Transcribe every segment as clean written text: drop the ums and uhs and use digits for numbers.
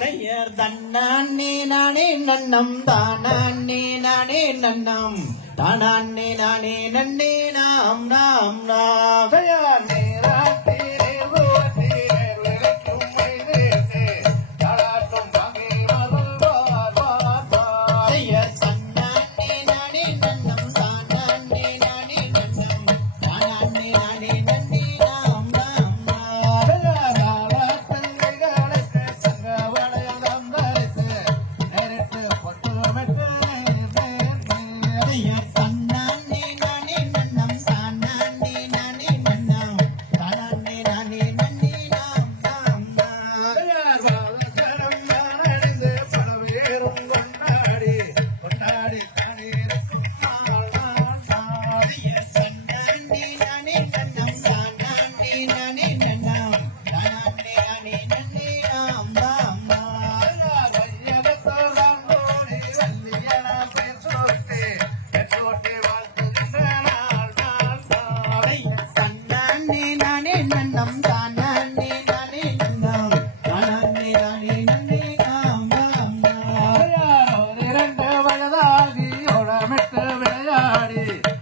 பெயர் தன்னானே நானே நன்னம் தானே நானே நன்னம் தானே நானே நன்னே நாம் நாம் நாம் பெயர் நேராட்டே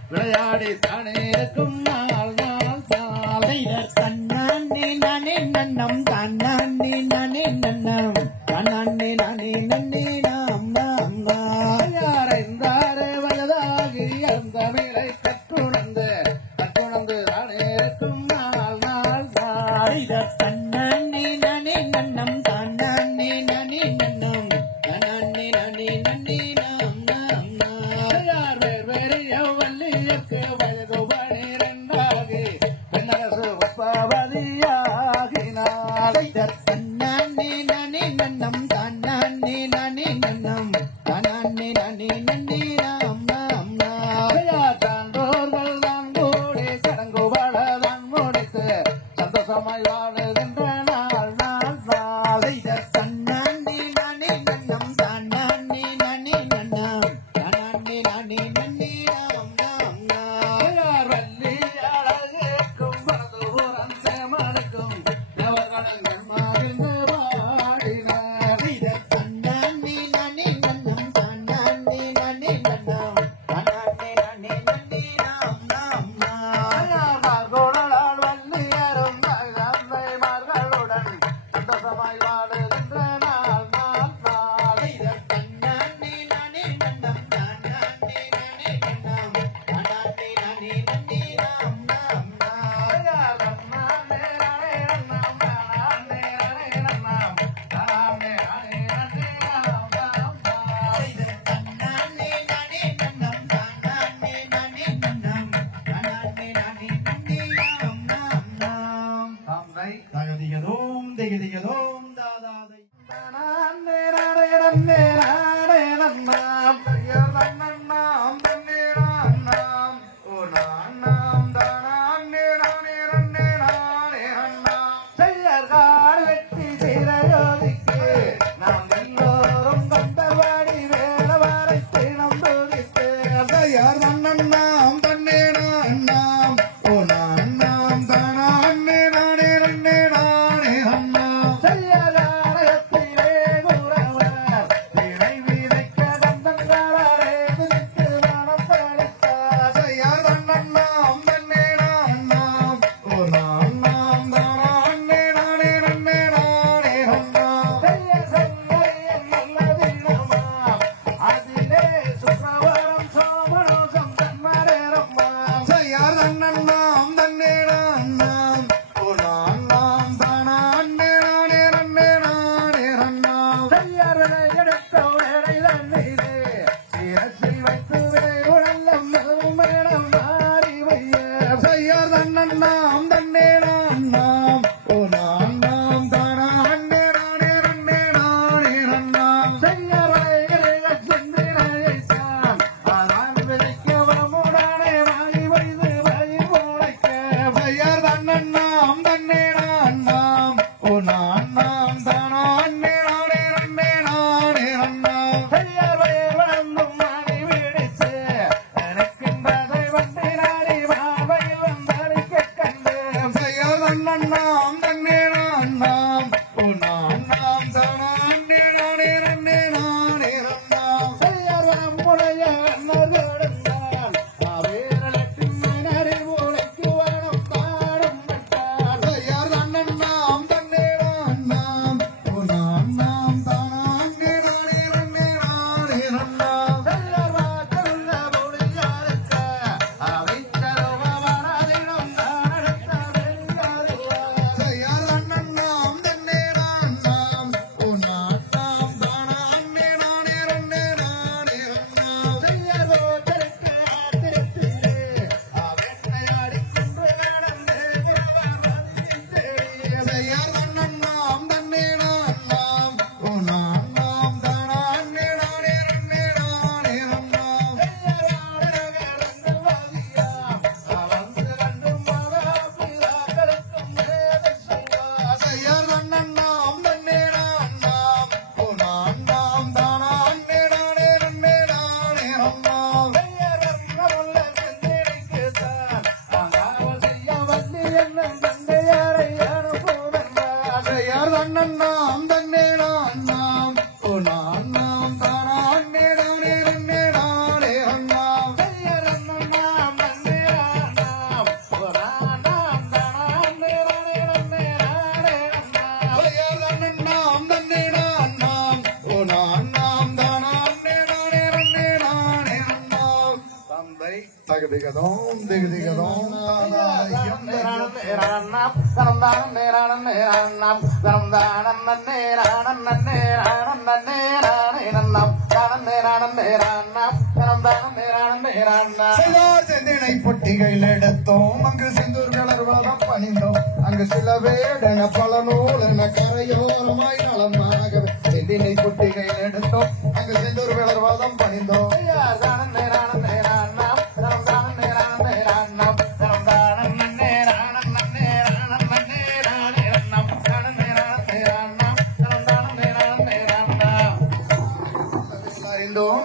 விளையாடி தானே இருக்கும் நாள் நாள் சாலை தன்னானே நானே நன்னம் தானே நானே நன்னம் தானே நானே நன்னே நாம் நாம் யாரைந்தாரே வயதாகி அந்த மேலை கற்றுணர்ந்து தானே இருக்கும் நாள் நாள் சாலை தன்னானே நானே நன்னம் தானே நானே நன்னம் தானே நானே நன்னே நாம் நாம் யார் வேறு வள்ளியற்கு வயது 12 பெண்ணரசு உற்பவதியாகினாள் தன்னானே நானே நன்னம் தானே நானே நன்னம் தானே நானே நன்னே நாம் நாம் சான்றோர்கள் தான் கூடி சடங்கு வாழதான் முடித்து சந்தோஷமாய் வாழுகின்ற நாள் நாள் சாலை தன்னானே நானே நன்னம் தானே நானே நன்னம் தானே நானே நன்னே நாம் நாம் வள்ளி அழகுக்கும் வரதுபுறம் சேமனுக்கும் நவகணங்கள் மாறிந்து பாடினார் தன்னானே நானே நன்னம் தானே நானே நன்னம் தானே நானே நன்னே நாம் நாம் மார்கோடலால் வள்ளியரும் மார்களுடன் சந்தோஷமாய் வாழுகின்ற நாள் நாள் நாளை தன்னானே நானே நன்னம் தானே நானே நன்னம் தானே நானே நன்னே நாம் நாம் தகதிகதோம் திகதிகதோம் தாதாதை வெற்றி சீரயோதிக்கு நாம் எல்லோரும் கண்டவாடி வேளவாரை தினம் துதித்து யார் மன்னன் நாம் தன்னே நாம் ஓ நான் நாம் தானே நானே நன்னே நானே அண்ணா செய்யகாரத்திலே குறவர் திரை விதைக்க தந்தங்காரே துதித்து மனம் பழித்தார் யார் மன்னன் நாம் தன்னே நாம் ஓ நான் நாம் தானே நானே நன்னே நானே அண்ணா செய்ய நல்ல தினமா அதிலே சுப்ரவரம் சோமனோசம் தன்மர செந்தினை பொட்டிகள் எடுத்தோம் அங்கு செந்தூர் கலர்வாதம் பணிந்தோம் அங்கு சில வேடன பல நூலன கரையோரமாய் நலமாக செந்தினை பொட்டிகள் எடுத்தோம் அங்கு செந்தூர் கலர்வாதம் பணிந்தோம்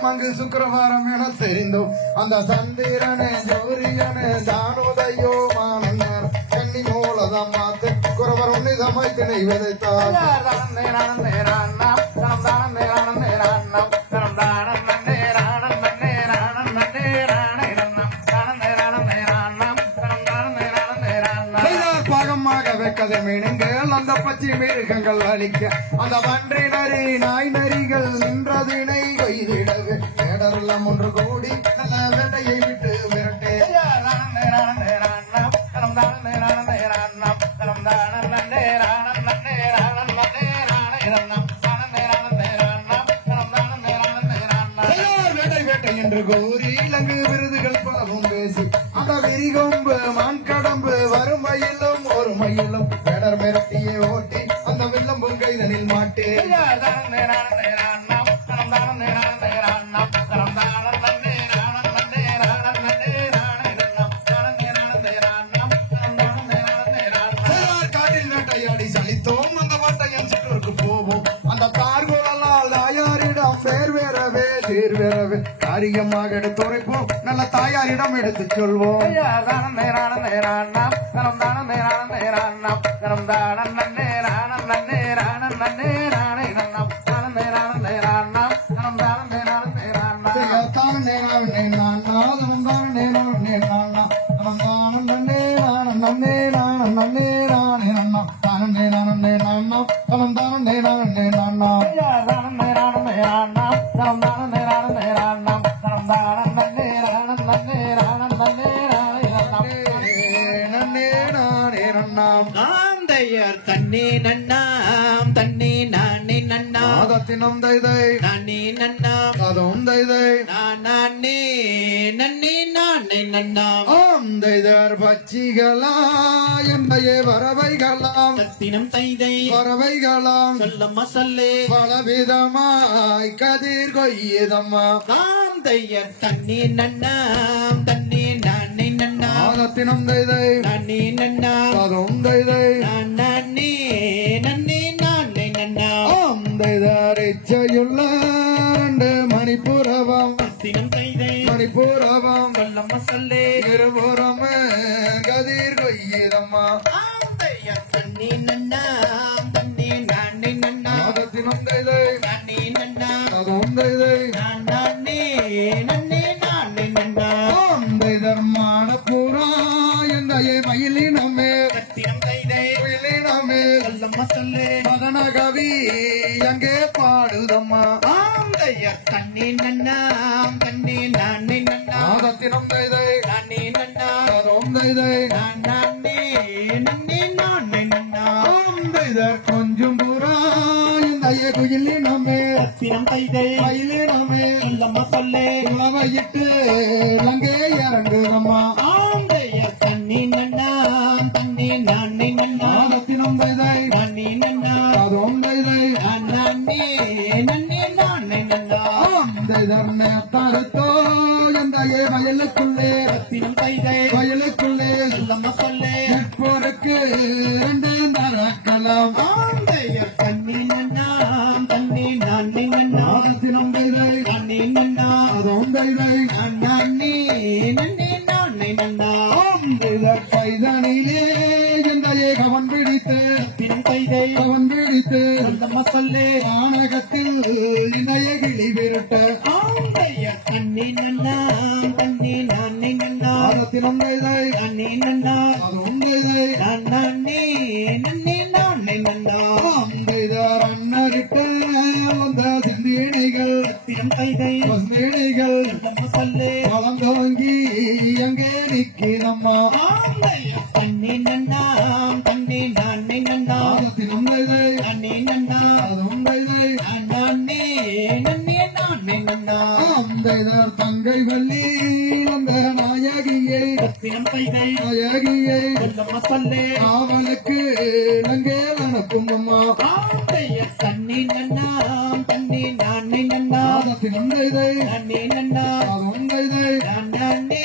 அங்கு சுக்கிரவாரம் என தெரிந்தோம் அந்த சந்திரனே ஜோரியனே தானோதயோ மாமன்னர் கண்ணி மூலதம் மாத்து குறவர் உன்னிதமாய் திணை விதைத்தார் கதை மீனுங்கள் அந்த பச்சை மிருகங்கள் அழிக்க அந்த வன்றி நரி நாய் நரிகள் நின்றதினை கொய்திடவு வேடரெல்லாம் ஒன்று கூடி நல்ல வேட்டையை விட்டு விரட்டே வேட்டை என்று கூறி இலங்கு விருதுகள் பலவும் பேசி அந்த விரிகொம்பு மான் கடம்பு வறுமையிலும் ஒரு மயிலும் வேடர் மிரட்டியை ஓட்டி அந்த வெள்ளம் பொங்கைதனில் மாட்டே காட்டில் வேட்டையாடி சலித்தோம் அந்த வட்டையன் சுற்றுக்கு போவோம் அந்த தார்கோலால் தாயாரிடம் வேறவே சீர்வேறவே காரியமாக எடுத்துரைப்போம் நல்ல தாயாரிடம் எடுத்து சொல்வோம் தன்னே நன்னாம் தன்னே நானே நன்னா அதத்தினம் தைதை நானே நன்னா அதும் தைதை நானே நன்னே நானே நன்னா ஆம் தைதர் பச்சிகளா என்பையே வரவைகளாம் தத்தினம் தைதை வரவைகளாம் சொல்லம்மா சொல்லே பலவிதமாய் கதிர் கொய்யதம்மா ஆம் தையர் தன்னே நன்னாம் தன்னே நானே நன்னா அதத்தினம் தைதை நானே நன்னா அதும் தைதை நானே நன்னே நானே நன்னா ஆம் தைதர் இச்சையுள்ள மணிப்புரவம் தத்தினம் தைதை மணிப்புரவம் சொல்லம்மா சொல்லே இருபுறமே கதிர் கொய்யதம்மா ஆம் தையர் தன்னே நன்னாம் தன்னே நானே நன்னா அதத்தினம் தைதை நானே நன்னா ததோந்தைதை நானே நன்னே நானே நன்னா ஓந்தை தர்மான பூரா எந்தையே மயிலினமே ரத்தினம் தைதை மயிலினமே சொல்லம்மா சொல்லு மதன கவி அங்கே பாடுதம்மா ஆந்தைய தண்ணி நன்னா தண்ணி நானே நன்னா ரத்தினம் தைதை நானே நன்னா ததோந்தைதை நானே நன்னே நானே நன்னா ஓந்தைதர் கொஞ்சம் பூரா எந்தையே குயிலினமே ரத்தினம் தைதை மயிலினமே சொல்லம்மா சொல்லு உழவையிட்டு அங்கே இறங்குதம்மா ஆந்தைய தண்ணி நன்னா தண்ணி நானே நன்னா ரத்தினம் தைதை நானே நன்னா ததோந்தைதை நானே நன்னே நானே நன்னா ஓந்தைதர் நேத்தருத்தோ எந்தையே வயலுக்குள்ளே ரத்தினம் தைதை வயலுக்குள்ளே சொல்லம்மா சொல்லு இப்போருக்கு ரெண்டு நடக்கலாம் ஆந்தைய தண்ணி நன்னா தண்ணி நானே நன்னா ரத்தினம் தைதை நானே நன்னா ததோந்தைதை நானே நன்னே நானே நன்னா ஓந்தைதர் கைதனிலே எந்தையே கவன் பிடித்து ரத்தினம் தைதை கவன் பிடித்து சொல்லம்மா சொல்லு ஆனகத்தில் இணைய கிளி விருட்ட ஆந்தைய தண்ணி நன்னா தண்ணி நானே நன்னா ரத்தினம் தைதை நானே நன்னா ததோந்தைதை நானே நன்னே நானே நன்னா ஓந்தைதர் அண்ணரிட்டு வந்த சிந்தியணிகள் ரத்தினம் தைதை சிந்தியணிகள் சொல்லம்மா சொல்லு வளர்ந்தோங்கி அங்கே நிற்கிறம்மா ஆந்தைய தண்ணி நன்னா தண்ணி நானே நன்னா ரத்தினம் தைதை நானே நன்னா ததோந்தைதை நானே நன்னே நானே நன்னா ஓந்தைதர் தங்கை வள்ளி வந்த நாயகியை ரத்தினம் தைதை நாயகியை சொல்லம்மா சொல்லு காவலுக்கு அங்கே அனுப்பும் அம்மா ஆந்தைய தண்ணி நன்னா தண்ணி நானே நன்னா ரத்தினம் தைதை நானே நன்னா ததோந்தைதை நானே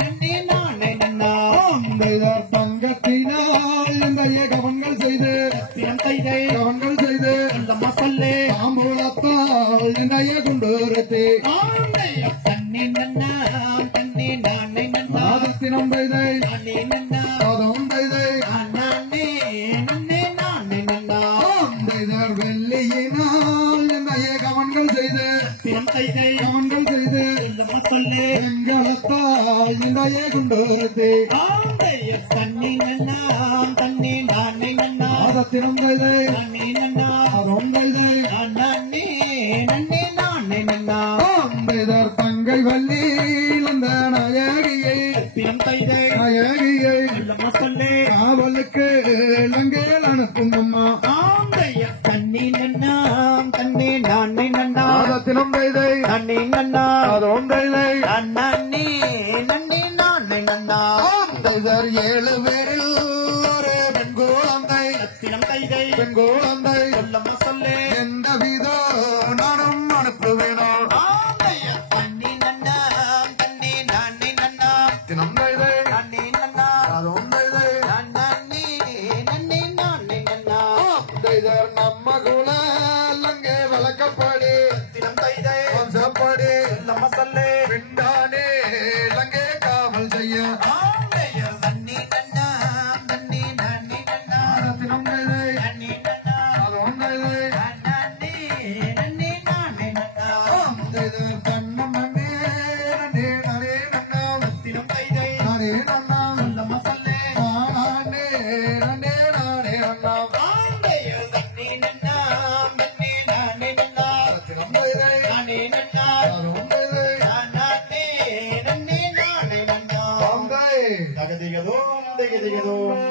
நன்னே நானே நன்னா ஓந்தைதர் தங்கத்தினால் எந்தைய கவன்கள் செய்து ரத்தினம் தைதை கவன்கள் செய்து சொல்லம்மா சொல்லு தாம்பூலத்தால் இணைய கொண்டு வருத்தி ஆந்தைய தண்ணி நன்னா தண்ணி நானே நன்னா ரத்தினம் தைதை நானே நன்னா ததோந்தைதை நானே நன்னே நானே நன்னா ஓந்தைதர் வெள்ளியினால் எந்தைய கவன்கள் செய்து ரத்தினம் தைதை கவன்கள் செய்து சொல்லம்மா சொல்லு வெங்கலத்தால் இணைய கொண்டு வருத்தி ஆந்தைய தண்ணி நன்னா தண்ணி நானே நன்னா ரத்தினம் தைதை நானே நன்னா ததோந்தைதை நானே நன்னே நானே நன்னா ஓந்தைதர் தங்கை வள்ளி வந்த நாயகியை ரத்தினம் தைதை நாயகியை சொல்லம்மா சொல்லு காவலுக்கு இலங்கையில் அனுப்பும் அம்மா ஆந்தைய தண்ணி நன்னா தண்ணி நானே நன்னா ரத்தினம் தைதை நானே நன்னா ததோந்தைதை நானே நன்னே நானே நன்னா ஓந்தைதர் 7 பேரில் ஒரு பெண் குழந்தை ரத்தினம் தைதை பெண் குழந்தை சொல்லம்மா சொல்லு எந்த விதோ நானும் அனுப்புவேனோ ஆந்தைய தண்ணி நன்னா தண்ணி நானே நன்னா ரத்தினம் தைதை நானே நன்னா ததோந்தைதை நானே நன்னே நானே நன்னா ஓந்தைதர் நம்ம குல அங்கே வழக்கப்படி ரத்தினம் தைதை வம்சப்படி சொல்லம்மா சொல்லு பிண்டானே இலங்கை காவல் செய்ய ஆந்தைய தண்ணி நன்னா தண்ணி நானே நன்னா ரத்தினம் தைதை நானே நன்னா ததோந்தைதை நானே நன்னே நானே நன்னா ஓந்தைதர் தன்னம் நன்னே நன்னே நானே நன்னாம் ரத்தினம் தைதை நானே நன்னாம் சொல்லம்மா சொல்லு நானே நன்னே நானே நன்னாம் ஆந்தைய தண்ணி நன்னா தண்ணி நானே நன்னா ரத்தினம் தைதை நானே நன்னா ததோந்தைதை நானே நன்னே நானே நன்னா தந்தை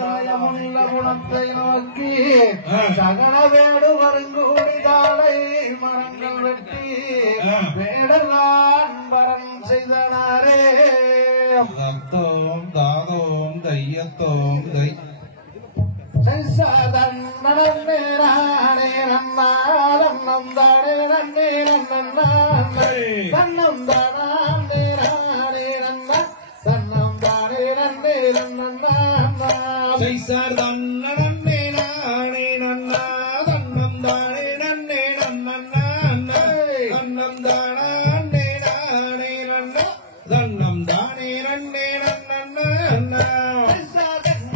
நாயமுள்ள குணத்தை நோக்கி சகல வேடு வருங்கூடி காலை மரங்கள் வெட்டி வேடலான் மரம் செய்தனாரே தோம் தாதோம் தையத்தோம் தை சதன் நடந்தே நானே நன்னாரம் நந்தானே நன்னே நன்னானே தன்னம் தானே நானே நன்னா தன்னம் தானே நன்னே நன்னா சைசார் தன்ன நன்னே நானே நன்னா தன்னம் தானே நன்னே நன்னா தன்னம் தானே நானே நன்னா தன்னம் தானே நன்னே நன்னா சதன்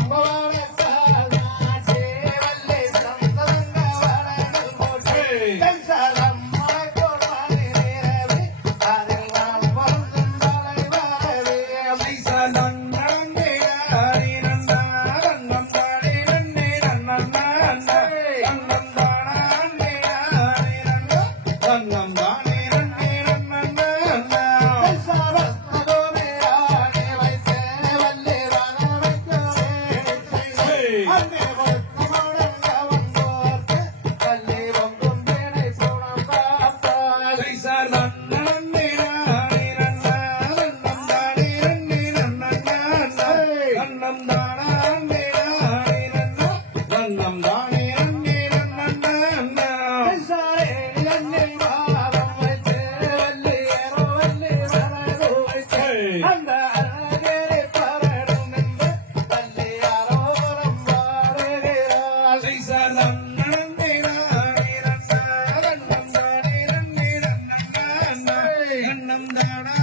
அந்த அழகேறி பரடும் என்று பள்ளியாரோரம் பாடுகிறார். செய்சார் தன்னே நானே நன்னா தன்னம் தானே நன்னே நன்னா தன்னம் தானே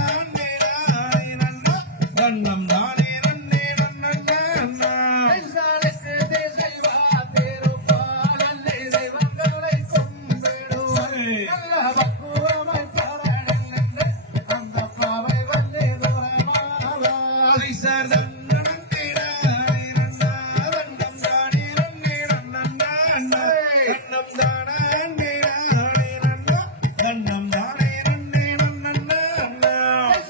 நானே நன்னா தன்னம் தானே நன்னே நன்னா செய்சாருக்கு தேசைவா தேருப்பால் அல்லை தெய்வங்களை கும்பிடுவார். நல்ல பக்குவமாய் பரடும் என்று அந்த பாவை வந்து தூரமாவார். செய்சார் தன்னே நானே நன்னா தன்னம் தானே நன்னே நன்னா தன்னம் தானே நானே நன்னா தன்னம் தானே நன்னே நன்னா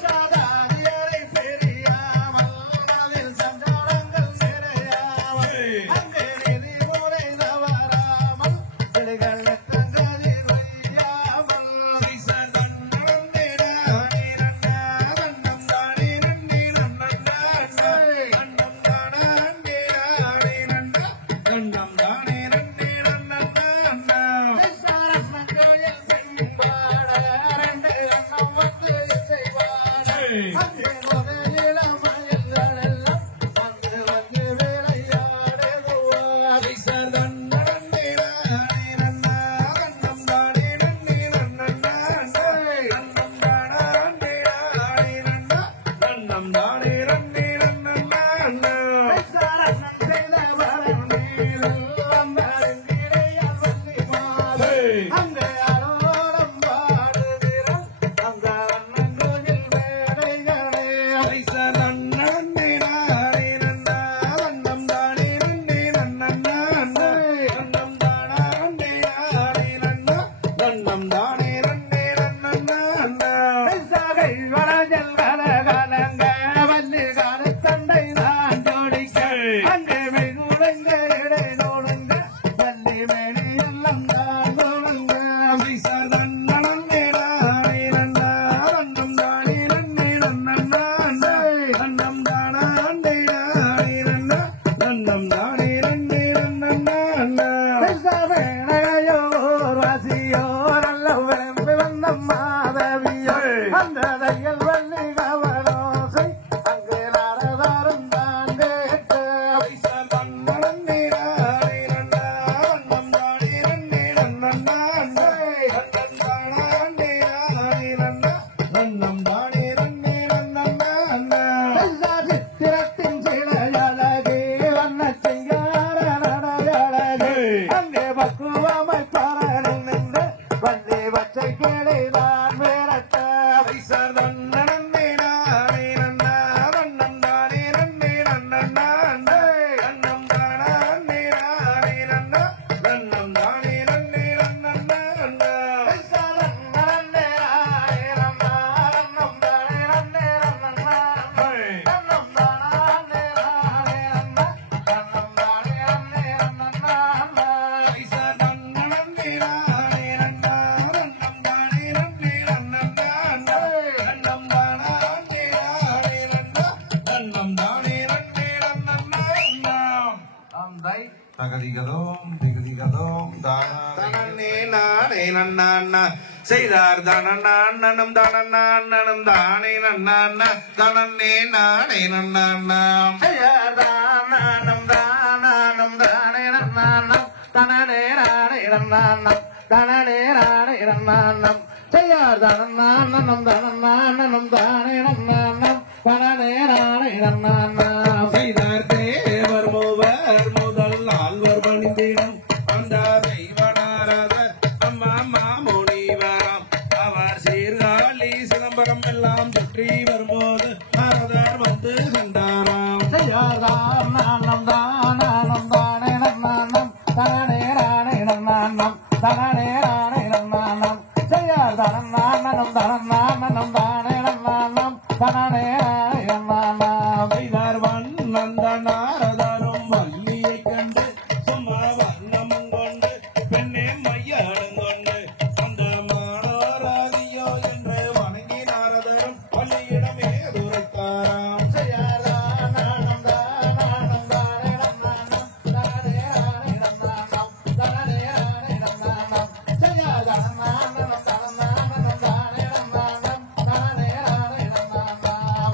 சாதாரியரை பெரியாமல் அதில் சஞ்சாரங்கள் நிறையாமல் அங்கே விதிமுறை தவறாமல் கிளிகள் எத்தங்கதி வையாமல் செய்சார் தன்னே நானே நன்னா தன்னம் தானே நன்னே நன்னா தன்னம் தானே நானே நன்னா தன்னம் தானே நன்னே நன்னா செய்சார் மஞ்சள் செம்பாட ரெண்டு அண்ணம் வந்து செய்வாட அங்கே ஒரு இளமயல்கள் எல்லாம் அங்கு வந்து விளையாடுவார். செய்சார் தன்னே நானே நன்னா தன்னம் தானே நன்னே நன்னா தன்னம் தானே நானே நன்னா தன்னம் தானே நன்னே நன்னா செய்சார் அண்ணன் செய்த வரம் நீரில் வந்தாரின் இடையால் வள்ளி மாலை அங்கே அரோரம் பாடுகிறார் அந்த அண்ணன் கோயில் வேலைகளே. செய்சார் தன்னே நானே நன்னா தன்னம் தானே நன்னே நன்னா தன்னம் தானே நானே நன்னா தன்னம் தானே நன்னே நன்னா செய்சாகை வளஜல் கலகலங்க வள்ளி காலத்தண்டை நான் ஜோடிக்க அங்கே மெய்குலைங்க இடை நோடுங்க வள்ளி மேனி எல்லாம் தான் நோடுங்க. செய்சார் தன்னே நானே நன்னா தன்னம் தானே நன்னே நன்னா தன்னம் தானே நானே நன்னா தன்னம் தானே நன்னே நன்னா செய்சார் வேணையோ ராசியோ நல்ல விரும்பி வந்த மாதவியோ அந்த தையல் வள்ளி கவலோசை அங்கே நாரதாரும் தான் கேட்டு. செய்சார் தன்னே நானே நன்னா தன்னம் தானே நன்னே நன்னா தன்னம் தானே நானே நன்னா தன்னம் தானே நன்னே நன்னா செய்சார் சித்திரத்தின் சிலையழகே வண்ண சிங்கார நடையழகே அங்கே பக்குவமாய் பரடும் நின்று வள்ளி பச்சை கிளிதான் விரட்ட. செய்சார் தன்னே நானே நன்னா தன்னம் தானே நன்னே நன்னா தன்னம் தானே நானே நன்னா தன்னம் தானே நன்னே நன்னா செய்சார் தன்னே நானே நன்னா தன்னம் தானே நன்னே நன்னா தன்னம் தானே நானே நன்னா தன்னம் தானே நன்னே நன்னா செய்சார் தன்னே நானே நன்னா தன்னம் தானே நன்னே நன்னா தன்னம் தானே நானே நன்னா தன்னம் தானே நன்னே நன்னா அந்தை தகதிகதோம் திகதிகதோம் தனனே நானே நன்னா செய்தார் தனநான்னனும் தனநான்னனும் தானே நன்னா தனனே நானே நன்னா செய்யாதானம் தானம் தானே நன்னானம் தனனே நானே நன்னானம் தனனே நானே நன்னானம் செய்யார் தனநான்னனும் தனநான்னனும் தானே நன்னானம் தனனே நானே நன்னானம் செய்தார் தேவர் மூவர் முதல் நால்வர் பணிந்திடும் அந்த தெய்வனாரத அம்மா மாமுனிவரம் அவர் சீர்காழி சிதம்பரம் எல்லாம் சுற்றி வரும்போது நாரதர் வந்து சென்றாராம். செய்யாதாம் நானம் தானம் தானே நன்னானம் தனனே நானே நன்னானம் தனனே நானே நன்னானம் செய்யார் தனநான்னனும் தனநான்னனும் தானே நன்னானம் தனனே நானே நன்னானம் செய்தார் வண்ணந்த நாரதரும் வள்ளியை கண்டு சும்மா வண்ணமும் கொண்டு பெண்ணே மையாடும் கொண்டு அந்த மாணவராதியோ என்று வணங்கி நாரதரும் வள்ளியிடமே உரைத்தாராம். செய்யார் தானம் தானம் தானே நன்னானம் தனனே நானே நன்னானம் தனனே நானே நன்னானம் செய்யார் தனநான்னனும் தனநான்னனும் தானே நன்னானம் தனனே நானே நன்னானம்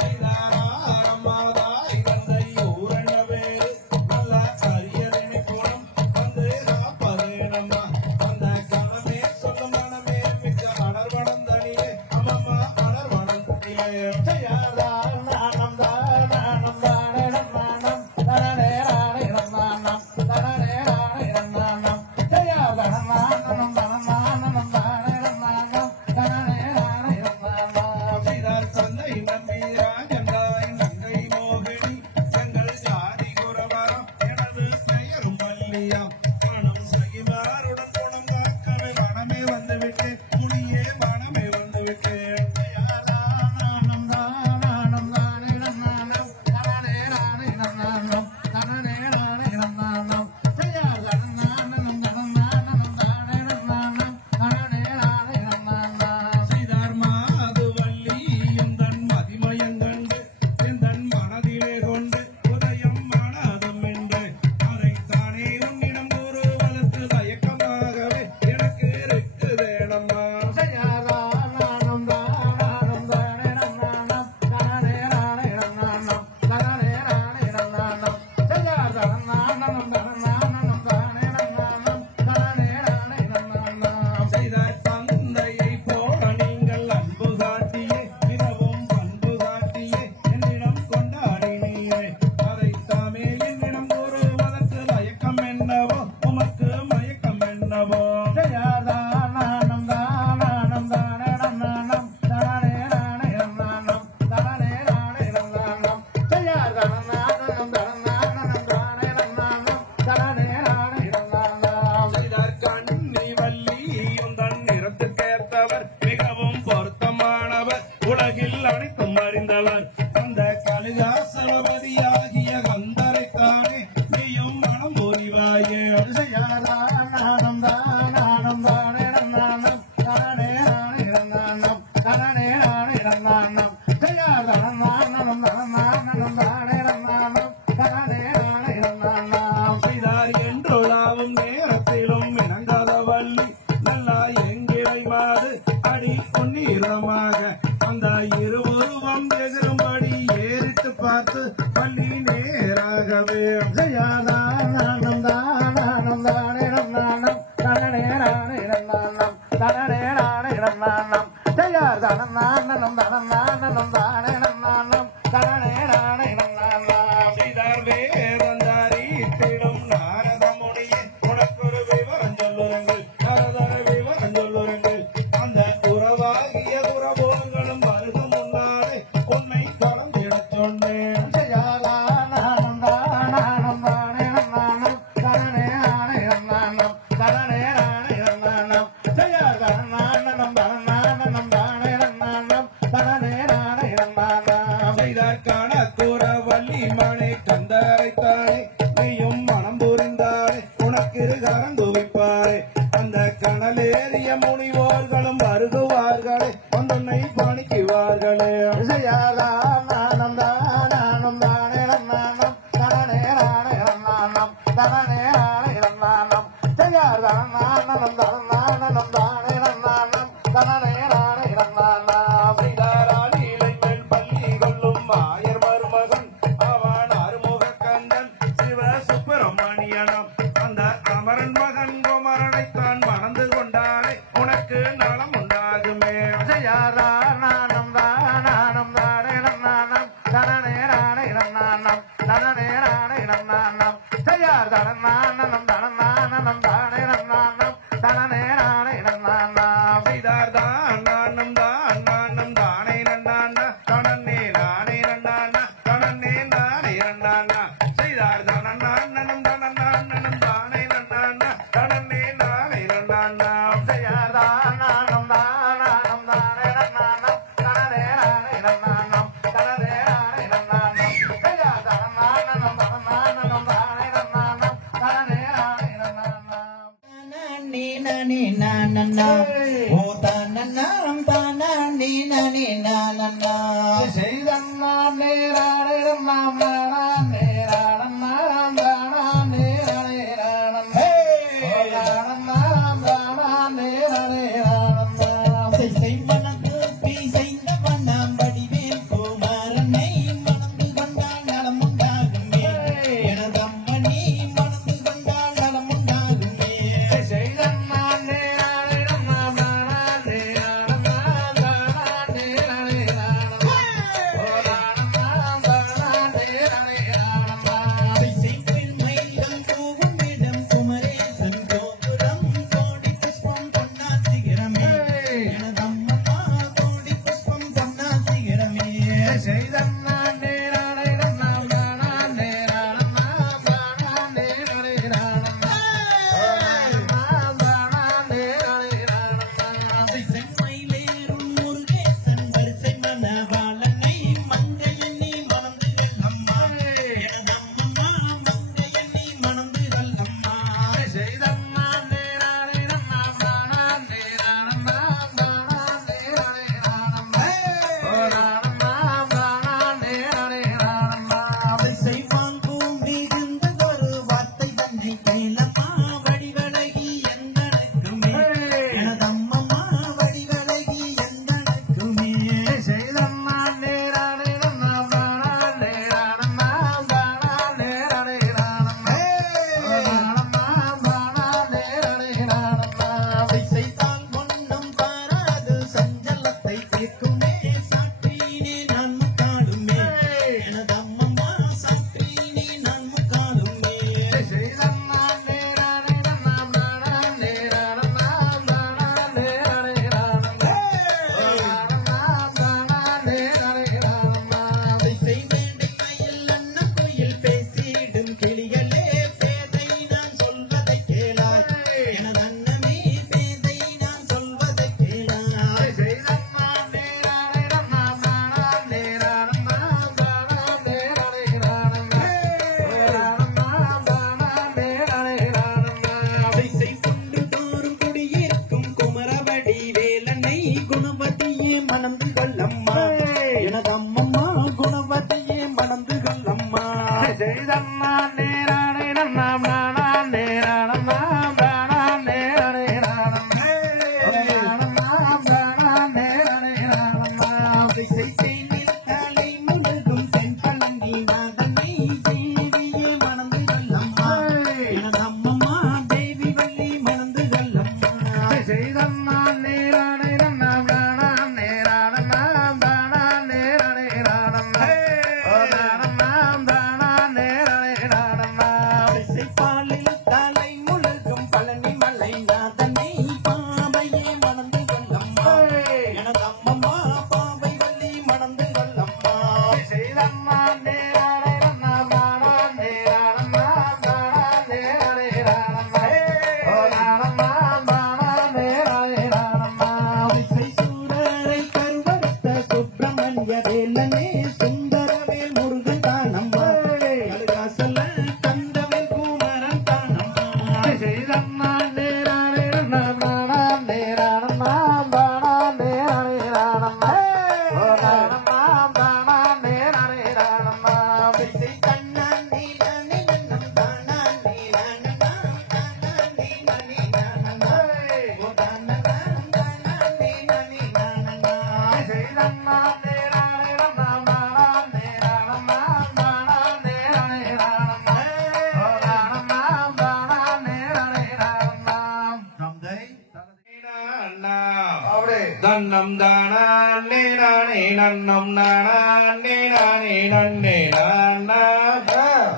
தன்னம் தானே நானே நன்னம் நானே நானே நன்னே நானா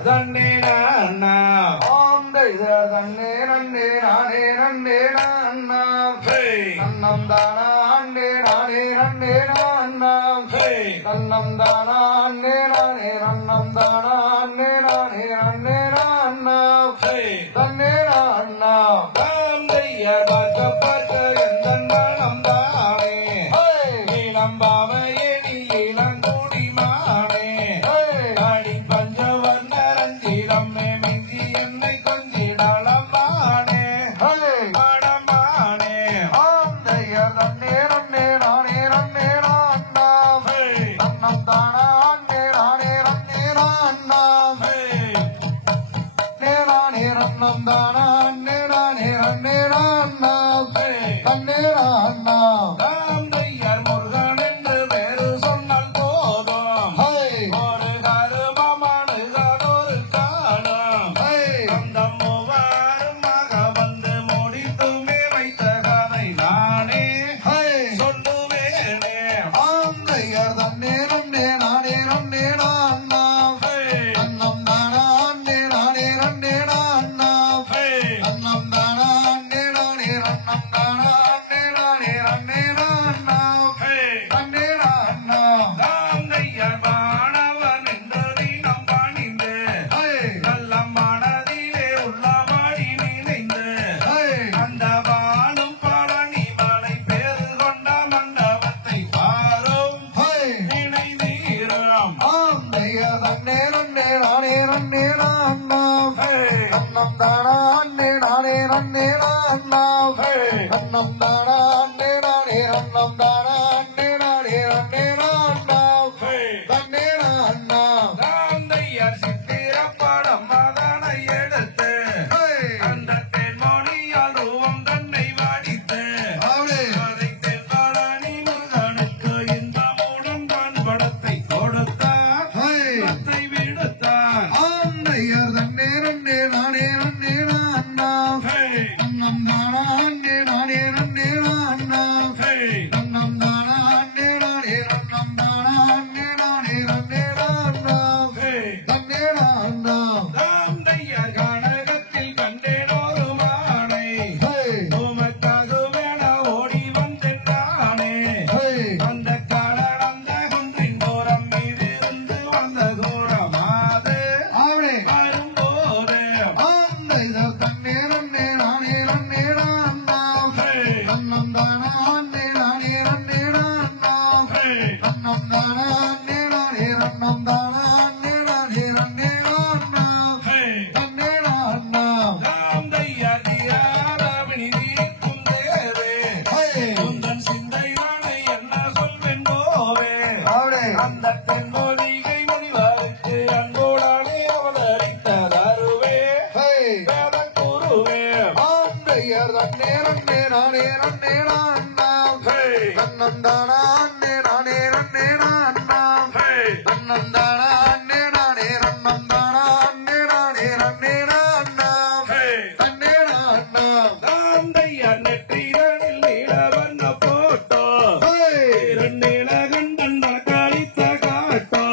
தன்னே நானா ஆம் தன்னே நன்னே நானே நன்னே நானா நன்னம் தானே நானே நன்னே நானா நன்னம் தானே நானே நன்னம் தானே நானே நன்னே நானா தன்னே நானா தாம் தைய பார்க்க பார்க்க எந்த மனம் தானே நம்பாமையே நீ இளங்கூடி மானே அடி பஞ்சவர்ண ரஞ்சிதம்மே மிஞ்சி என்னை கொஞ்சிடளமானே மனமானே ஆம் தன்னே நன்னே நானே நன்னே நானா நன்னம் தானே நானே நன்னே நானா நேரானே நன்னம் தானே நானே நன்னே நானா தன்னே நானா தாம் தையர் முருகன் என்று வேறு சொன்னால் போதும் ஒரு கருமமானுகள் ஒரு தானம் அந்த மூவாருமாக வந்து முடித்துமே வைத்த கதை நானே சொல்லுவேனே ஆம் தன்னே நன்னே நானே நன்னே நானா நன்னம் தானே நானே நன்னே நானா அன்னம் தானா அண்ணே நானே நன்னே அண்ணா அன்னம் தானா அண்ணே நானே அன்னம் தானா அண்ணே நானே நன்னே அண்ணா தன்னே அண்ணா தாந்தையார் சித்திரப்படம் அதனை எடுத்து அந்த தென்மொழியால் ரூபம் தன்னை வாடித்து அதை தென்பாளனி முருகனுக்கு இந்த மூலம் தான் படத்தை கொடுத்தார் படத்தை விடுத்தார் ஆண்டையர் தன்னே நன்னே நானே நன்னே அண்ணா அன்னம் தானா அண்ணே நானே நன்னே அண்ணா அன்னம் தானா அண்ணே நானே அன்னம் தானா அண்ணே நானே நன்னே அண்ணா தன்னே அண்ணா தாந்தையார் கானகத்தில் கண்டேன் ஒரு மானை உமக்காக வேண ஓடி வந்தேன் அந்த காலர் அந்த குன்றின் போரம் மீது வந்து வந்த தூரமாது வரும்போது ஆண்டையர் தன்னே நன்னே நானே நன்னே அண்ணா அன்னம் தானா அண்ணே நானே நன்னே அண்ணா அன்னம் தானா அண்ணே நானே அன்னம் தானா அண்ணே நானே நன்னே அண்ணா தன்னே அண்ணா தாந்தையார் தீராதவனி தீர்க்கும் தேவே உந்தன் சிந்தை வாழை என்ன சொல்வேன் போவே அந்த தென்மொழிகை முனிவருக்கு அன்போடானே அவதரித்ததருவே வேத குருவே ஆண்டையர் தன்னே நன்னே நானே நன்னே அண்ணா அன்னம் தானா அண்ணே நானே நன்னே அண்ணா அன்னம் தானா அண்ணே நானே அன்னம் தானா அண்ணே நானே நன்னே அண்ணா தன்னே அண்ணா தாந்தையார் நெற்றிகளில் நீலவண்ண போட்டோ நீலகண்டன் காளித்த காட்டோ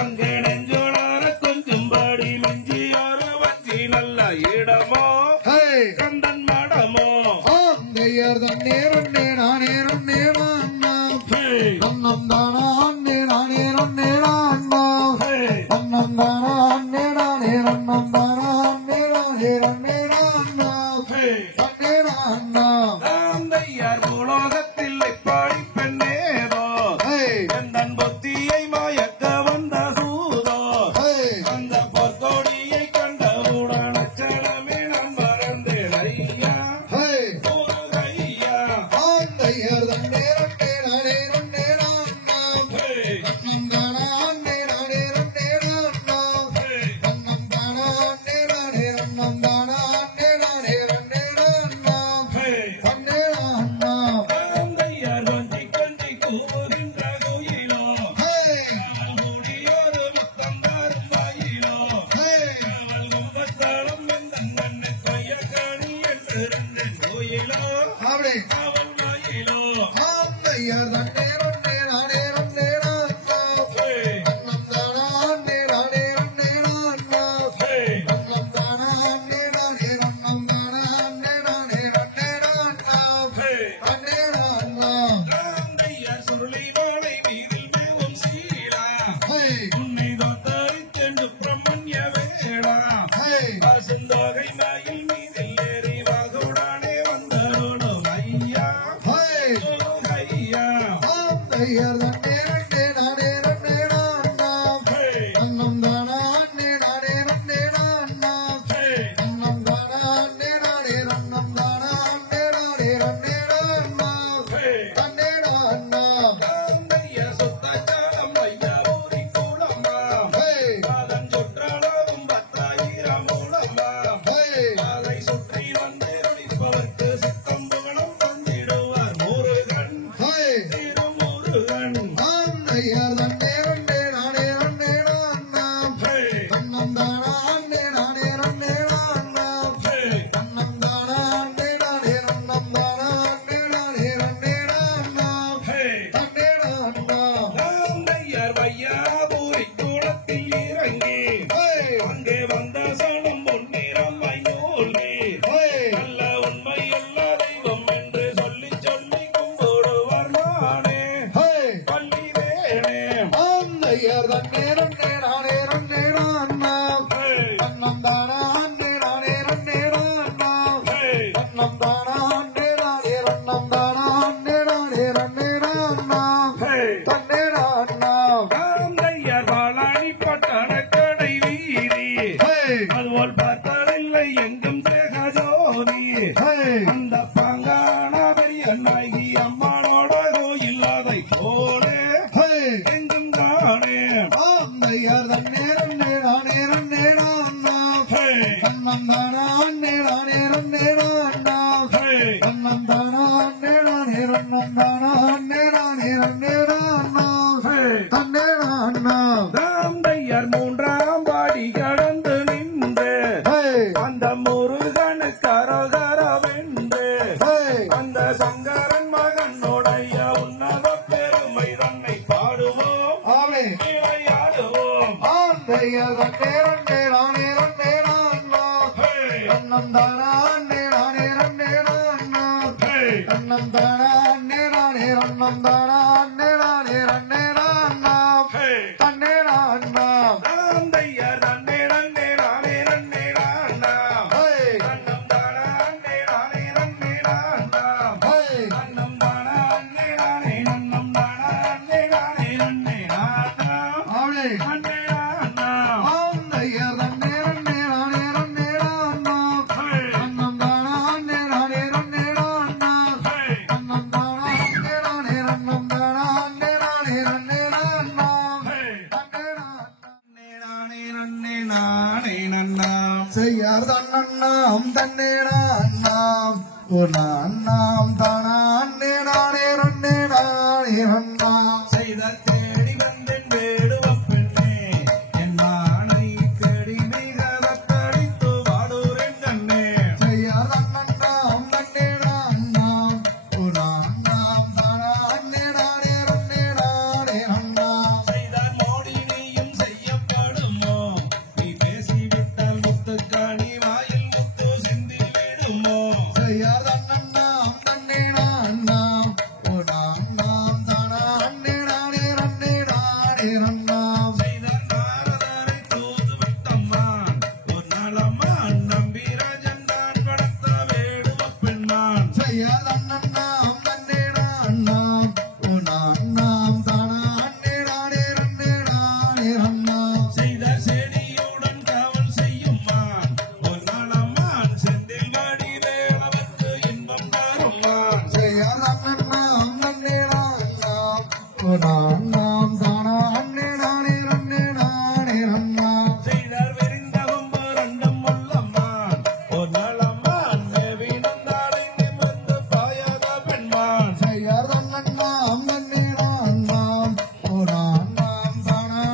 அங்கே நெஞ்சோடார கொஞ்சும்படி மிஞ்சி ஒரு வச்சி நல்ல இடமோ கண்டன் மடமோ ஆண்டையர் தன்னே நன்னே நானே நன்னே அண்ணா அன்னம் தானா அண்ணே நானே நன்னே அண்ணா அன்னம் தானா அண்ணே நானே அன்னம் தானா அண்ணே நானே நன்னே அண்ணா தன்னே அண்ணா தாந்தையார் பூலோகத்தில் இப்படி பெண்ணேதோ எந்தன் புத்தியை மயக்க வந்த சூதோ அந்த பொற்கொடியை கண்டவுடன் அச்சலமே நான் மறந்தேன் ஐயா ஐயா ஆண்டையர் தன்னே நன்னே நானே நன்னே அண்ணா அன்னம் தானா அண்ணே நானே நன்னே அண்ணா அன்னம் தானா அண்ணே நானே அன்னம் தானா அண்ணே நானே நன்னே அண்ணா தன்னே அண்ணா தாந்தையார் கொஞ்சி கொஞ்சி கூறுகின்ற குயிலோ அவள் முடியோடு முத்தம் தரும் வாயிலோ அவள் முகத்தளம் எந்தன் மண்ணை கொய்யக்கணி என்று இருந்தேன் கோயிலோ அப்படி அவள் வாயிலோ ஆண்டையர் தன்னே நன்னே நானே நன்னே அண்ணா அன்னம் தானா அண்ணே நானே நன்னே அண்ணா அன்னம் தானா அண்ணே நானே அன்னம் தானா அண்ணே நானே நன்னே அண்ணா தன்னே அண்ணா தாந்தையார் சுருளி வாழை வீதில் மேவும் சீலா உன்னை தோத்தரித்தென்று பிரம்மண்ய வேளா பசுந்தோகை மயில் மீதில் ஏறி வாகுடானே வந்தருளும் ஐயா ஐயா ஆண்டையர் தன்னே நன்னே நானே நன்னே அண்ணா அன்னம் தானா அண்ணே நானே நன்னே அண்ணா அன்னம் தானா அண்ணே நானே அன்னம் தானா அண்ணே நானே நன்னே அண்ணா தன்னே அண்ணா தாந்தையார் சொத்தாச்சாரம் ஐயா ஊரி கூடம்மா அதன் சுற்றளவும் 10,000 மூலம்மா அதை சுற்றி வந்து அடிப்பவர்க்கு சித்தம் புகழும் வந்திடுவார் முருகன் திருமுருகன் ஆண்டையர் தன்னே நன்னே நானே நன்னே அண்ணா அன்னம் தானா அண்ணே நானே நன்னே அண்ணா அன்னம் தானா அண்ணே நானே அன்னம் தானா அண்ணே நானே நன்னே அண்ணா தன்னே அண்ணா தாந்தையார் வையாபூரி கூடத்தில் இறங்கி அங்கே வந்த சனம் பொன்னிறம் ஐநூல்வி நல்ல உண்மையுள்ள தெய்வம் என்று சொல்லி சொல்லி கும்பிடுவார் நானே பள்ளி வேணே ஆண்டையர் தன்னே நன்னே நானே நன்னே அண்ணா அன்னம் தானா அண்ணே நானே நன்னே அண்ணா அன்னம் தானா அண்ணே நானே அன்னம் தானா அண்ணே நானே நன்னே அண்ணா தன்னே அண்ணா தாந்தையார் வாழாணி பட்டண கடை வீதி அதுபோல் பார்த்தல தாந்தையர் மூன்றாம் பாடி கடந்து நின்று அந்த முருகனுக்கு கரகரவென்று அந்த சங்கரன் மகனுடைய உன்னத பெருமை தன்னை பாடுவோம் விளையாடுவோம் செய்யார் தன்னண்ணாம் தன்னேனாம் உன்னாம் தானே நானே ரன்னே நானே ரன்னாம் செய்த தேடி வந்தேன் வேடுவ பெண்ணே என் நானை தேடி மிகத்தடித்து வாடுறேன் கண்ணே செய்யார் தன்னண்ணாம் தன்னேனாம் உன்னாம் தானே நானே ரன்னே நானே ரன்னாம் செய்தால் மோடி நீயும் செய்யப்படுமோ நீ பேசிவிட்டால் முத்துக்காணி வாயில் முத்து சிந்தி விடுமோ செய்யார் தன்னண்ணாம் தன்னேனாம் உன்னாம் தானே நானே ரன்னே நானே ரன்னாம் செய்தால் நாரதரை தூது விட்டம்மான் ஒரு நலமான் நம்பிராஜன் தான் வளர்த்த வேடுவ பெண்மான் செய்யார் தன்னண்ணாம் தன்னேனாம் உன்னாம் தானே நானே ரன்னே நானே ரன்னாம் செய்த செடியுடன் காவல் செய்யுமான் ஒரு நலமான் செந்தில் வாடி வேளவத்து இன்பம் தருமான் செய்யார் தன்னண்ணாம் தன்னேனாம் உன்னாம் தானே நானே ரன்னே நானே ரன்னாம் செய்தார் வெறிந்தகம் ரெண்டும் உள்ளம்மான் ஒரு நலமான் மேவி நந்தாளை நிமிர்ந்து பாயாத பெண்மான் செய்யார் தன்னண்ணாம் தன்னேனாம் உன்னாம் தானே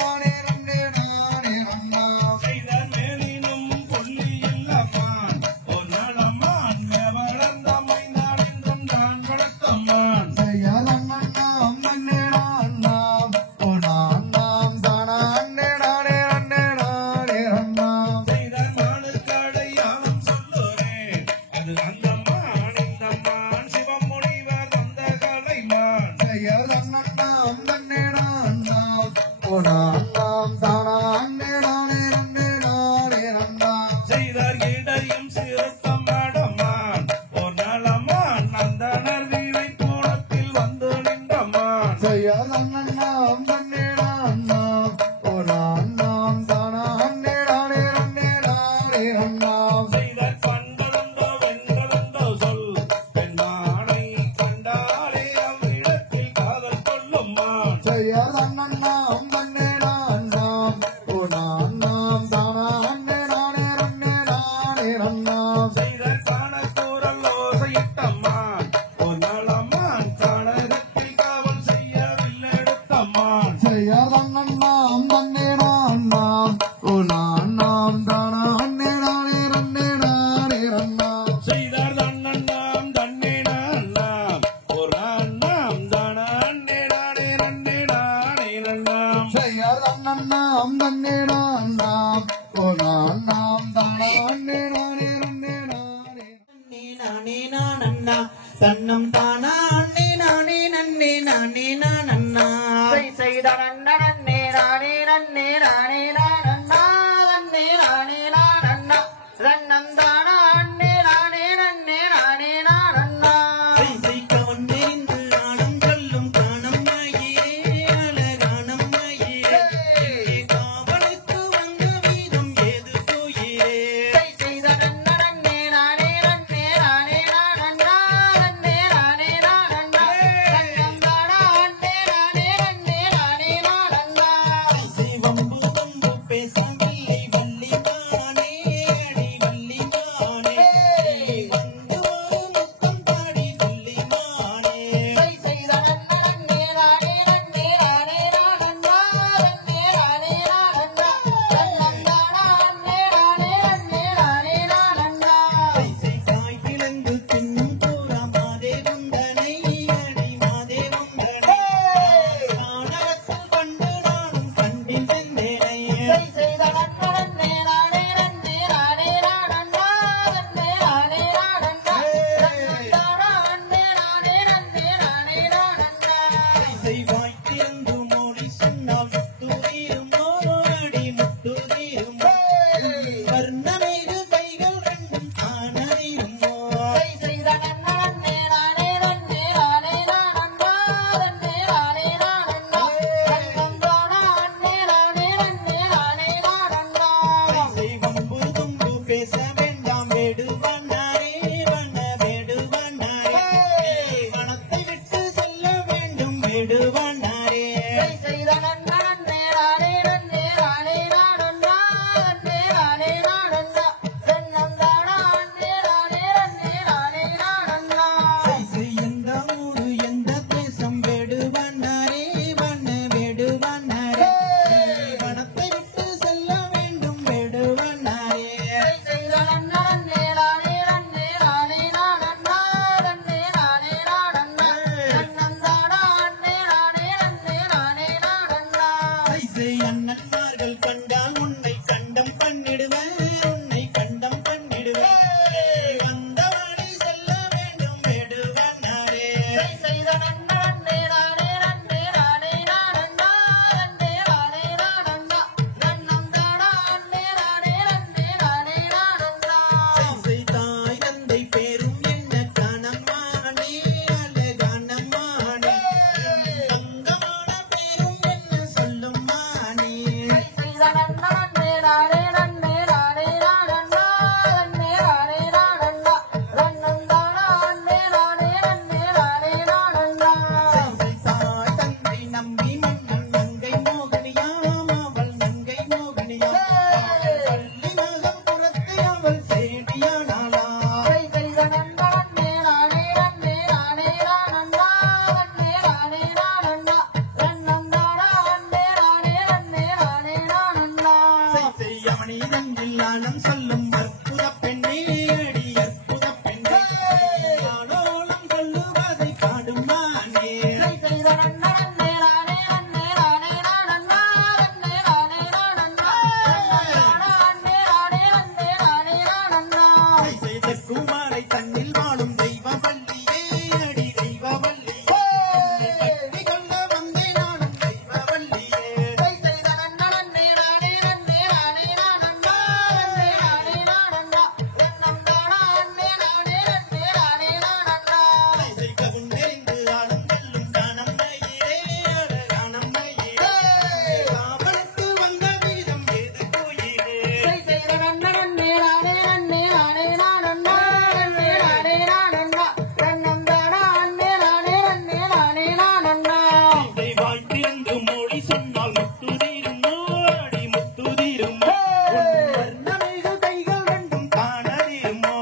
நானே ரன்னே நானே ரன்னாம் செய்தார் மேலினும் புள்ளி இல்லம்மான் ஒரு நலமான் மேவளர்ந்த மைந்தாளென்றும் தான் வளர்த்தம்மான் செய்யார் தன்னண்ணாம் தன்னேனாம் உன்னாம் தானே நானே ரன்னே நானே ரன்னாம் செய்தார் மானுக்கடை யாவும் சொல்லுறேன் அது அந்தம்மான் இந்தம்மான் சிவமுனிவர் வந்த கலைமான் செய்யார் தன்னண்ணாம் தன்னேனாம் உன்னாம் தானே நானே ரன்னே நானே ரன்னாம் செய்தார் இடையும் சிறுத்தம் அடமான் ஒரு நலமான் நந்தனர் வீரை கூடத்தில் வந்து நின்றமான் செய்யார் தன்னண்ணாம் தன்னேனாம் உன்னாம் தானே நானே ரன்னே நானே ரன்னாம் செய்தார் கண்டலந்தோ வெண்கலந்தோ சொல் பெண்ணானை கண்டாலே அவ்விடத்தில் காதல் கொள்ளுமான் செய்யார் தன்னண்ணாம் தன்னேனாம் உன்னாம் தானே நானே ரன்னே நானே ரன்னாம் செய்தார் காணக்கூறல் ஓசையிட்டம்மான் ஒரு நலமான் காணகத்தில் காவல் செய்ய வில்லெடுத்தம்மான் செய்யார் தன்னண்ணாம் தன்னேனாம் உன்னாம் தானே நானே ரன்னே நானே ரன்னாம் செய்தார் தன்னண்ணாம் தன்னேனாம் ஒரு அண்ணாம் தானே நானே நன்னே நானே நன்னாம் செய்யார் தன்னண்ணாம் தன்னேனாம் உன்னாம் தானே நானே ரன்னே நானே நானே நானண்ணா தன்னம் தானா அண்ணே நானே நன்னே நானே நானண்ணா செய்த நன்னே நானே நன்னே நானே நானண்ணா நன்னே நானே நானண்ணா ரன்னம் தானா அண்ணே நானே நன்னே நானே நானண்ணா செய்க வந்தேந்து ஆடும் சொல்லும் காணம் நாயே அழகானம் நாயே காவலுக்கு வந்த வீதம் ஏது போயே செய்த நன்னே நானே நன்னே நானே நானண்ணா நன்னே நானே நானண்ணா ரன்னம் தானா அண்ணே நானே நன்னே நானே நானண்ணா அண்ணன்மார்கள் கண்டால் உன்னை கண்டம் பண்ணிடுவேன், உன்னை கண்டம் பண்ணிடுவேன். வந்தவாடி செல்ல வேண்டும் வேடுவனாரே. செய்த நன்னே நானே நன்னே நானே நானண்ணா நன்னே நானே நானண்ணா நன்னம் தானா நன்னே நானே நன்னே நானே நானண்ணா. தாய் தந்தை பேரும் என்ன கணமானே அழகானமானே, தங்கமான பேரும் என்ன சொல்லும் மானே. செய்த நன்னே நானே நன்னே நானே நானண்ணா நன்னே நானே நானண்ணா நன்னம் தானா நன்னே நானே நன்னே நானே நானண்ணா. தாய் தந்தை நம்பி மன்னன் மங்கை மோகினியாம், அவள் மங்கை மோகினியாம். பள்ளி நகம் புறத்து அவள் சேடியானாளா. செய்த நன்னே நானே நன்னே நானே நானண்ணா நன்னே நானே நானண்ணா நன்னம் தானா நன்னே நானே நன்னே நானே நானண்ணா. செய்யமணி நெஞ்சில் நாணம் சொல்லும் அற்புத பெண்ணே, அடி அற்புத பெண்ணே. ஆளோளம் கொள்ளுவதை பாடும் மானே. செய்த நன்னே நானே நன்னே நானே நானண்ணா நன்னே நானே நானண்ணா நன்னே நானே நன்னே நானே நானண்ணா. செய்த குமாரை தன்னில் வாழும் தெய்வ வள்ளியே, அடி தெய்வ வள்ளியே. கட்டி கொள்ள வந்தே நானும் தெய்வ வள்ளியே. செய்த நன்னே நானே நன்னே நானே நானண்ணா நன்னே நானே நானண்ணா நன்னம் தானா நன்னே நானே நன்னே நானே நானண்ணா. ககும் நெறிந்து ஆடும் செல்லும் காணம் மயிலே, அழகானம் மயிலே. காவலுக்கு வந்த வீதம் ஏது கோயிலே. செய்த நன்னே நானே நன்னே நானே நானண்ணா நன்னே நானே நானண்ணா நன்னம் தானா நன்னே நானே நன்னே நானே நானண்ணா. இதை வாழ்த்திருந்து மொழி சொன்னால் முத்துதீருமோ, அடி முத்துதீருமோ. வர்ணமிகு கைகள் ரெண்டும் காணதீருமோ.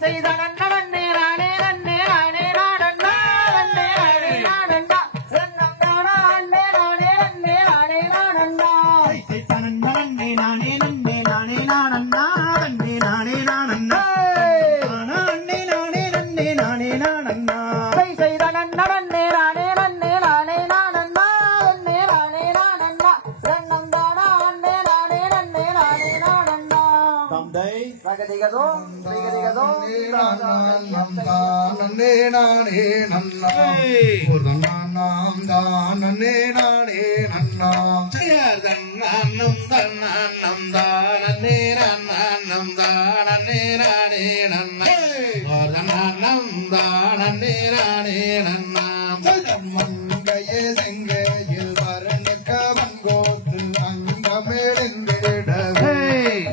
செய்த நன்னே நானே நன்னே நானே நானண்ணா நன்னே நானே நானண்ணா நன்னம் தானா நன்னே நானே நன்னே நானே நானண்ணா. நன்னே நானே நன்னே நானே நானண்ணா நன்னே நானே நானண்ணா அண்ணே நானே நன்னே நானே நானண்ணா. செய்த நன்னே நானே நன்னே நானே நானண்ணா நன்னே நானே நானண்ணா நன்னம் தானா நன்னே நானே நன்னே நானே நானண்ணா. தந்தை ரகதிகதோம் திகதிகதோம் நன்னே நானே நன்னா நாம் தானே நானே நன்னா தன்னானம் தன்னானம் தானே நன்னானம் தானே நானே நன்னா தன்னானம் தானே நானே நன்னா மங்கையே செங்கையில் வரணுக்கவன் கோத்து அங்கமேடவே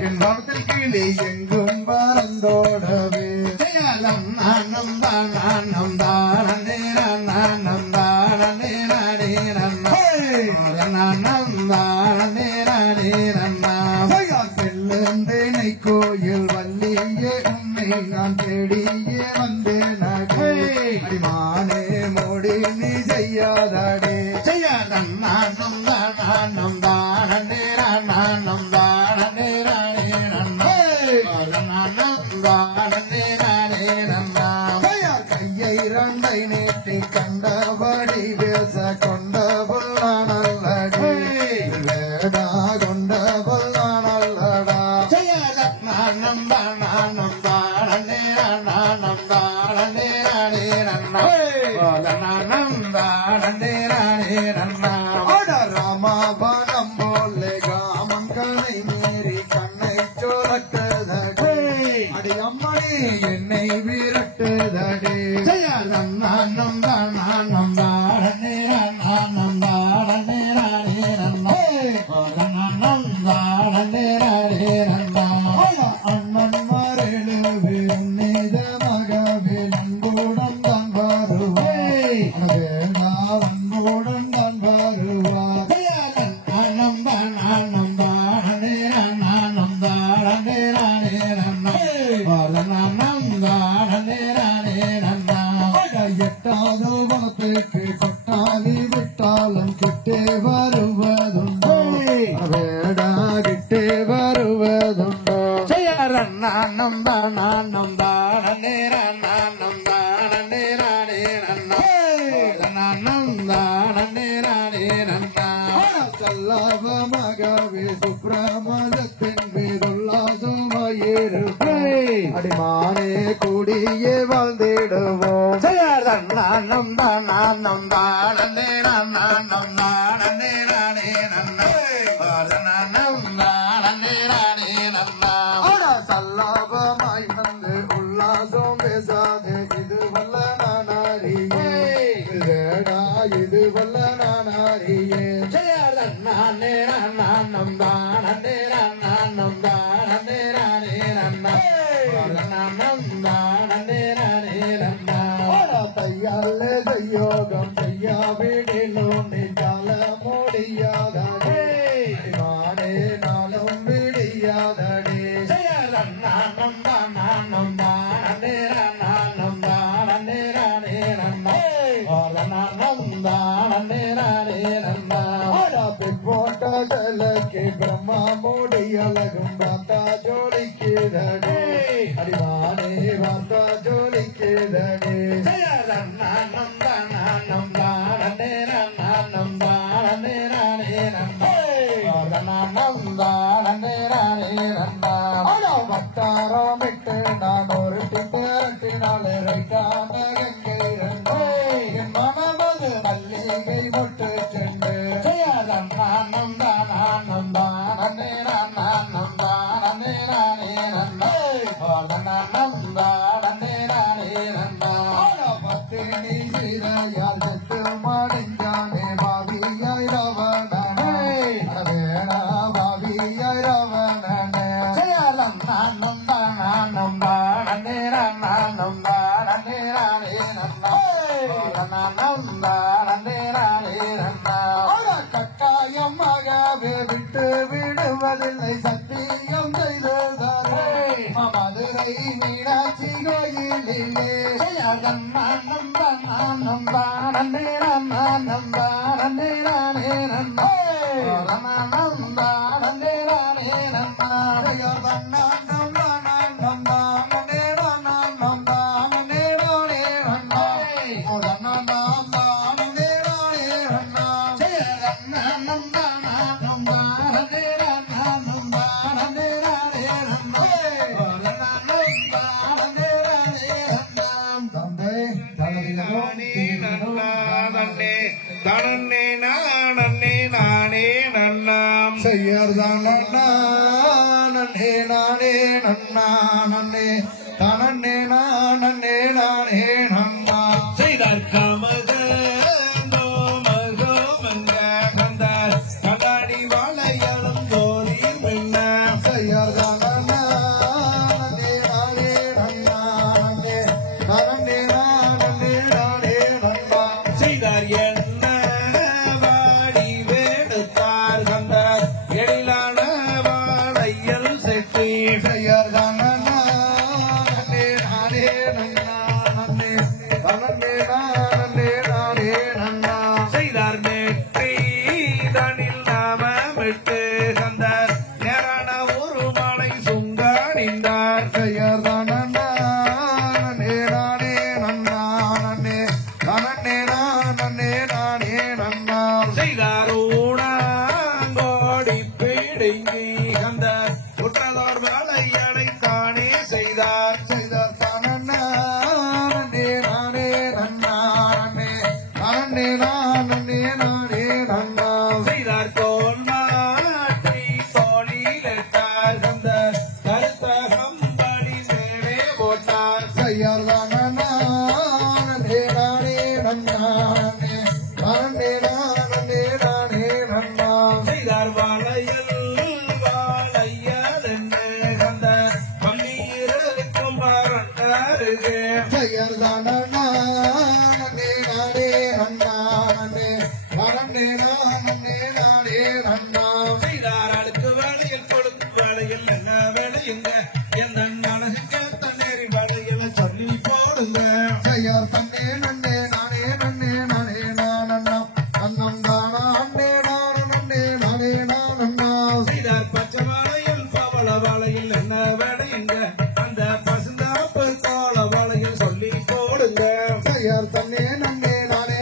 என் மனத்தில் கிளி எங்கும் பறந்தோடவே நானம் தானம் தானே நானம் தானே நானே நன்னா நானம் தானே நானே நன்னா செல்லுந்தேனை கோயில் வள்ளியே உன்னை நான் தேடியே வந்தேன் அடிமானே மோடி நீ செய்யாதடே செய்யாதம் நானம் தானம் தானே நானம் தானே நானே நன்னா நானம் தானே நானே நன்னா கையை இரண்டை நீட்டி கண்டபடி பேச கொண்ட புல்லானல்லடே வேடா கொண்ட புல்லானல்லடா நானம் தானே நானம் தானே நானே நன்னா நானம் தானே நானே நன்னா ராமாபணம் போலே காமம் கனை மீறி கண்ணை சோரட்டதடே அடி அம்மணி என்னை விரட்டுதடே நானம் தானே நானம் தானே நானே நன்னா நானம் தானே நானே நன்னா அண்ணன் மரணவே உன்னித மகவில் அன்புடன் தான் வருவாய் வேணா அன்புடன் தான் வருவாய் நானம் தானே நானம் தானே நானே நன்னா நானம் தானே நானே நன்னா எட்டாவது வளத்துக்கு கொட்டாலி விட்டாலும் கிட்டே வருவதுண்டோ வேடா கிட்டே வருவதுண்டோ நானம் தானே நானம் தானே நானே நன்னா நானம் தானே நானே நன்னா செல்லவமா மகாவே சுப்பிரமதத்தின் மீதுள்ளாசுமாயிருப்பே அடிமானே கூடியே வாழ்ந்திடுவோம் நம் தானம் தானே நம் தானே நானே சல்லாபமாய் வந்து உல்லாசம் பேசாதே இது வல்ல நானாரியே இது வல்ல நானாரியே நானே நம் தானே நம் தானே நானே நம் தானே நானே தையாலே தையோகம் செய்யாவிடலும் நிஜால முடியாதே நானே நாளும் விடியாதே நம் தானே நம் தானே நானே போட்டதலக்கு பிரம்மா முடியலகும் வார்த்தா ஜோடிக்குதடே அடிவானே வார்த்தா ஜோடிக்குதடே வட்டாரமிட்டு நான் ஒரு திட்டினாலே ரைட்டான கங்கை என் மனமது மல்லிகை முட்டு சென்று பத்தினி சீரையால் செத்து மடிஞ்சானே பாவியாய் ரவணனே வேணா பாவியாய் ரவணனே கட்டாயமாகவே விட்டு விடுவதில்லை சத்தியம் செய்ததாரே மதுரை மீனாட்சி கோயிலிலே தனே நானே நானே நன்னாம் செய்யர்தான் நன்னே நானே நன்னா நன்னே தனன்னே நானே நானே நன்னா செய்தார் காமக கண்டாடி வாழையாளும் ஜோதி வெண்ண செய்யர்தான் நன்னே நானே நன்னா நன்னே தனன்னே நானே நானே நன்னா செய்தார் என்ன வாடி வேடுத்தார் கந்த எழிலான வாழையல் செட்டி செய்யர்தான் நன்னே நானே நன்னா நன்னே தனன்னே நானே நானே நன்னா செய்தார் நெற்றி தனில் நாமமிட்டு கந்த நேரான ஒரு மாலை சுங்காணிந்தார் செய்யர்தான் நன்னே நானே நன்னா நன்னே தனன்னே நானே நானே நன்னா செய்தார் ஊனாங்கோடி பீடிங்கி கந்த குற்றதோர் வாழையடை தானே செய்தார் செய்தார் தனன்னே நானே நன்னா நன்னே தனன்னே நானே நானே நன்னா செய்தார் தோல் மாற்றி தோளிலிட்டார் கந்த கருத்த கம்பளி மேலே போட்டார் செய்யர்தான் நானே நானே நன்னா நன்னே தனன்னே நானே நானே நன்னா செய்தார் வாழையல் வாழையல் என்று கந்த பன்னீருக்கும் பரண்டாருகே செய்யர்தான் நானே நானே நன்னா நன்னே தனன்னே நானே நானே நன்னா செய்தார் அடுக்கு வேலையில் கொடுத்து வேலையில் என்ன வேலையுங்க எந்த அழகுக்கு தண்ணீரி வேலையில் சொல்லி போடுங்க செய்யார் தன்னே நன்னே நானே நன்னே நானே நானண்ணா அன்னம் தானா அன்னே நானே நன்னே நானே நானண்ணா செய்தார் பச்சை வாழையில் பவள வாழையில் என்ன வேலையுங்க அந்த பசுந்தாப்பு தோள வாழையில் சொல்லி போடுங்க செய்யார் தன்னே நன்னே நானே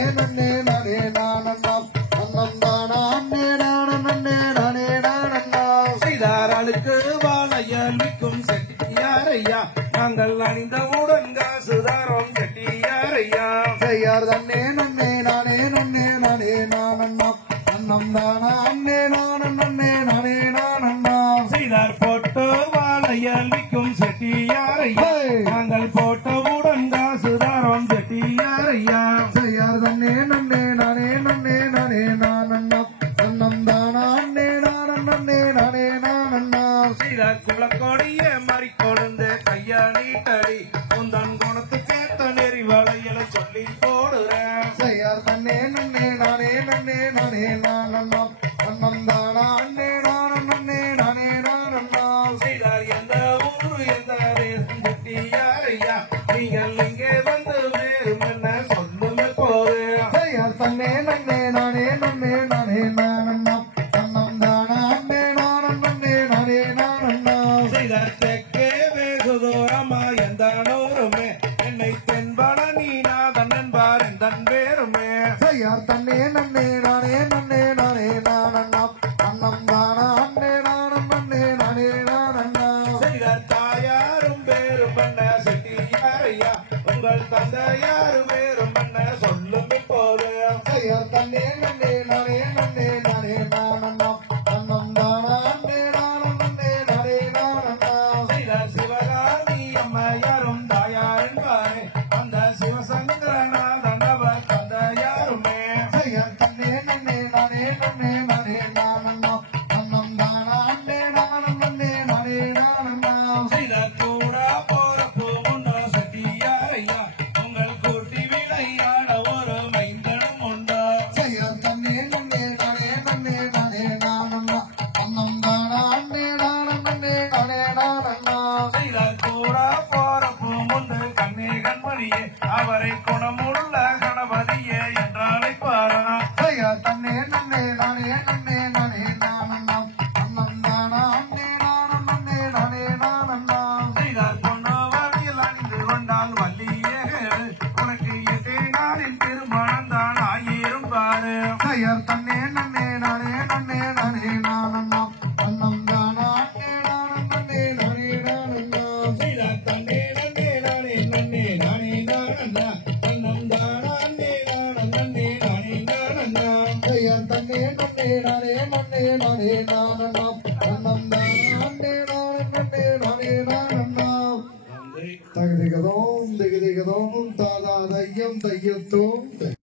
நானண்ணா அன்னம் தானா அன்னே நானே நன்னே நானே எங்களுக்கு வாழையல் விக்கும் செட்டியாரையா நாங்கள் அணிந்தவுடன் காசுதாரம் செட்டியாரையா செய்யார் தன்னே நன்னே நானே நன்னே நானே நானண்ணா அண்ணம் தானா அண்ணே நானன் நன்னே நானே நானண்ணா செய்தார் போட்டு வாழையல் விக்கும் செட்டியாரையா நாங்கள் போட்டவுடன் காசுதாரம் செட்டியாரையா செய்யார் தன்னே நன்னே நானே நன்னே நானே நானண்ணா அண்ணம் தானா அண்ணே நானன் நன்னே நானே நானண்ணா செய்தார் குளக்கொடிய மாறி கொழுந்து கையா நீட்டடி உந்தன் குணத்துக்கேத்த நெறி வளையலை சொல்லி போடுறேன் செய்யார் தன்னே நன்னே நானே நன்னே நானே நானண்ணா அண்ணம் தானா அண்ணே நானன் நன்னே நானே நானண்ணா செய்தார் எந்த ஊரு எந்த செட்டியாரையா நீங்கள் இங்கே வந்து வேறும் என்ன சொல்லுங்க போது செய்யார் தன்னே நன்னே நானே நன்னே நானே நானண்ணா அண்ணம் தானா அண்ணே நானன் நன்னே நானே நானண்ணா செய்தார் தெற்கே வெகு தூரமா எந்த நூறுமே என்னை தென்பட நீ நாதன் என்பார் எந்தன் பேருமே செய்யார் தன்னே நன்னே நானே நன்னே நானே நானண்ணா அண்ணம் தானா அண்ணே நானன் நன்னே நானே நானண்ணா செய்தார் தாயாரும் பேரும் பண்ண செட்டியாரையா உங்கள் தந்தையாரும் பேரும் பண்ண சொல்லும் இப்போது செய்யார் தன்னே நன்னே நானே நன்னே நானே நானண்ணா அண்ணம் தானா அண்ணே நானன் நன்னே நானே நானண்ணா செய்தார் சிவகாமி அம்மையாரும் தாயார் என்பாரே அந்த சிவசங்கரநாதன் அவர் தந்தையாருமே செய்யார் தன்னே நன்னே நானே நன்னே நானே நானண்ணா அண்ணம் தானா அண்ணே நானன் நன்னே நானே நானண்ணா செய்தார் கூடா போறப்போ உண்டோ செட்டியாரையா உங்கள் கூட்டி விளையாட ஒரு மைந்தனும் உண்டோ செய்யார் தன்னே நன்னே நானே நன்னே நானே நானண்ணா அண்ணம் தானா அண்ணே நானன் நன்னே நானே நானண்ணா செய்தார் கூடா போறப்போ முந்து கண்ணே கண்மணியே அவரை குணமுள்ள கணபதியே என்று அழைப்பாரா செய்யார் தன்னே நன்னே நானே நன்னே நானே நானண்ணா அண்ணம் தானா அண்ணே நானன் நன்னே நானே நானண்ணா செய்தார் பொன்னவடியில் அணிந்து கொண்டால் வள்ளியே உனக்கு எட்டே நாளின் திருமணம் தான் ஆயிரும் பாரு செய்யார் தன்னே நன்னே நானே நன்னே நானே நானண்ணா அண்ணம் தானா அண்ணே நானன் நன்னே நானே நானண்ணா செய்தார் தன்னே நன்னே நானே நன்னே நானே நானண்ணா தன்னம் தானா நன்னே நானன் நன்னே நானே நானண்ணா செய்யார் தன்னே நன்னே நானே நன்னே நானே நானண்ணா அண்ணம் தானா அண்ணே நானன் நன்னே நானே நானண்ணா தகுதிகதோம் திகதிகதோம் தாதா தையம் தையத்தோம்